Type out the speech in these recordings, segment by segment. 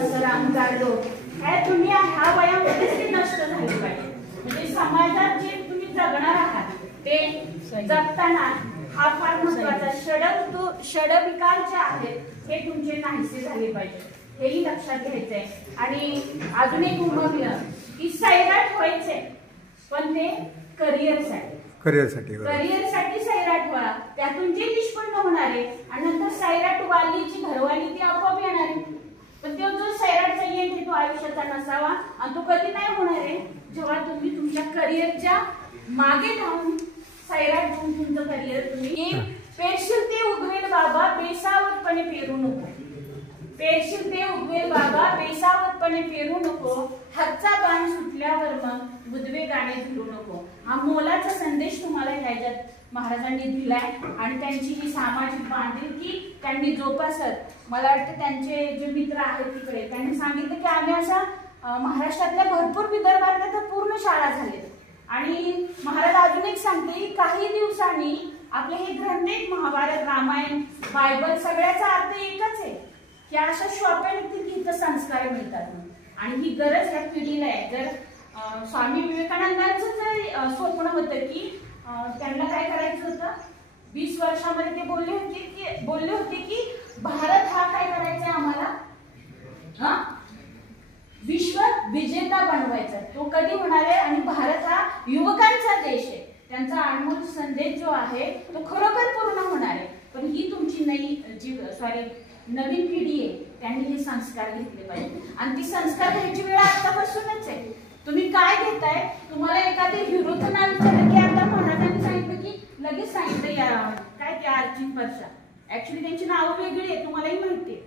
सराम जाडलो ह्या तुम्ही ह्या वयामध्येच ते नष्ट झाले पाहिजे. म्हणजे समाजात जे तुम्ही जगणार आहात ते जगताना हा फार महत्वाचा षडविकार जे आहेत हे तुमचे नाहीसे झाले पाहिजे, हेही लक्षात घ्यायचंय. आणि अजून एक उमगलं की सैराट व्हायचंय पण ते करिअरसाठी सैराट व्हा, त्यातून जे निष्पन्न होणार आहे आणि नंतर सैराट वालीची घरवाली ती आपोआप येणार आहे. पण तो जो सैराटचा येईल तो आयुष्याचा नसावा आणि तो कधी नाही होणार आहे जेव्हा तुम्ही तुमच्या करिअरच्या मागे धावून सैराट घेऊन तुमचं करिअर तुम्ही पेरशील ते उगवेल बाबा बेसावतपणे पेरू नको. पेरशील ते उगवेल बाबा बेसावतपणे पेरू नको, हातचा बाण सुटल्यावर मग उद्वेगाने भिडू नको. हा मोलाचा संदेश तुम्हाला ह्याच्यात महाराजांनी दिलाय आणि त्यांची ही सामाजिक बांधिलकी त्यांनी जोपासत. मला वाटतं त्यांचे जे मित्र आहेत तिकडे त्यांनी सांगितलं की आम्ही असा महाराष्ट्रातल्या भरपूर विदर्भातल्या तर पूर्ण शाळा झाल्या. आणि महाराज अजून एक सांगते की काही दिवसांनी आपले हे ग्रंथ महाभारत रामायण बायबल सगळ्याचा अर्थ एकच आहे की अशा शॉप्या निघतील की इथं संस्कार मिळतात. आणि ही गरज ह्या पिढीला आहे. जर स्वामी विवेकानंदांचं जर स्वप्न होतं की त्यांना काय करायचं होतं, 20 वर्षामध्ये ते बोलले होते की भारत हा काय करायचा आम्हाला विश्व विजेता बनवायचा. तो कधी होणार आहे आणि भारत हा युवकांचा देश आहे. त्यांचा अनमोल संदेश जो आहे तो खरोखर पूर्ण होणार आहे. पण ही तुमची नवीन पिढी आहे, त्यांनी हे संस्कार घेतले पाहिजे. आणि ती संस्कार घ्यायची वेळ आतापासूनच आहे. तुम्ही काय घेताय, तुम्हाला एखादे हिरोचं नाव विचारलं की आता महाराजांनी सांगितलं की लगेच सांगितलं या काय ते अर्चिन वर्षा. ऍक्च्युली त्यांची नावं वेगळी आहे, तुम्हालाही माहिती आहे.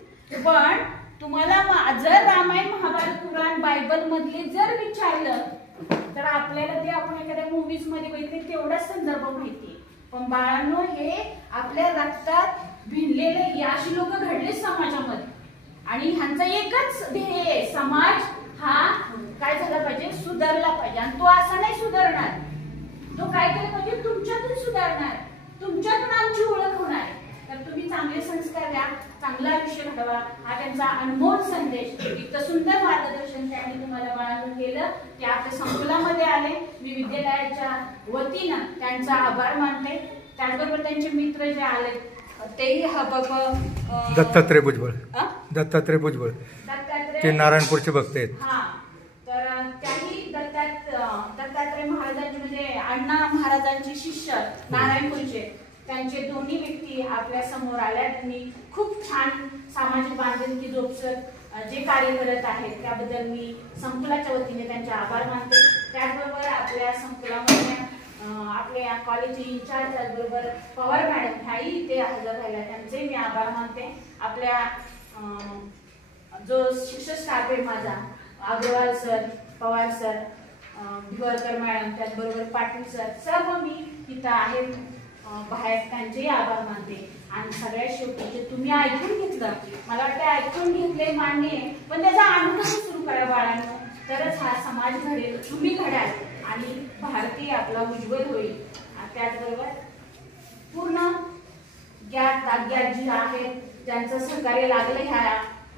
पण तुम्हाला जर रामायण महाभारत पुराण बायबल मधले जर विचारलं तर आपल्याला ते आपण एखाद्या मूवीज मध्ये बघितले तेवढाच संदर्भ माहिती. पण बाळांनो हे आपल्या रक्तात भिनलेले अशी लोक घडले समाजामध्ये आणि ह्यांचा एकच ध्येय आहे, समाज हा काय झाला पाहिजे, सुधारला पाहिजे. आणि तो असा नाही सुधारणार, तो काय केलं पाहिजे, तुमच्यातून सुधारणार, तुमच्यातून आमची ओळख होणार. तर तुम्ही चांगले संस्कार द्या, चांगला आयुष्य घडवा, हा त्यांचा अनमोल संदेश. इतकं सुंदर मार्गदर्शन त्यांनी तुम्हाला बाळांनो केलं की आपल्या संकुलामध्ये आले. मी विद्यालयाच्या वतीनं त्यांचा आभार मानते. त्याचबरोबर त्यांचे मित्र जे आले तेही दत्तात्रय भुजबळ ते नारायणपूरचे भक्त आहेत. हा, तर त्यांनी दत्तात्रय महाराजांचे म्हणजे अण्णा महाराजांचे शिष्य नारायणपूरचे त्यांचे दोन्ही व्यक्ती आपल्या समोर आल्या. त्यांनी खूप छान सामाजिक बांधिलकी जोपसत जे कार्य करत आहेत त्याबद्दल मी संकुलाच्या वतीने त्यांचे आभार मानते. त्याचबरोबर आपल्या संकुलामध्ये आपल्या कॉलेजचे इंचार्ज त्याचबरोबर पवार मॅडम ह्याही इथे हजर राहिल्या, त्यांचे मी आभार मानते. आपल्या जो शिक्षक स्टाफ आहे माझा, Agrawal sir, Pawar sir, Bhivarkar madam, त्याचबरोबर पाटील सर, सर्व मी इथं आहे बाहेर, त्यांचेही आभार मानते. आणि सगळ्यात शेवटी जे तुम्ही ऐकून घेतलं, मला वाटतं ऐकून घेतले मान्य आहे, पण त्याचा अनुभव सुरू करा बाळांनो, तरच हा समाज घडेल, तुम्ही घडाल आणि भारतीय आपला उज्ज्वल होईल. त्याचबरोबर पूर्ण ज्ञात जी आहेत ज्यांचं सहकार्य लागलं ह्या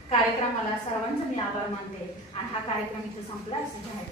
कार्यक्रमाला, सर्वांचा मी आभार मानते. आणि हा कार्यक्रम इथे संपला असं जाहीर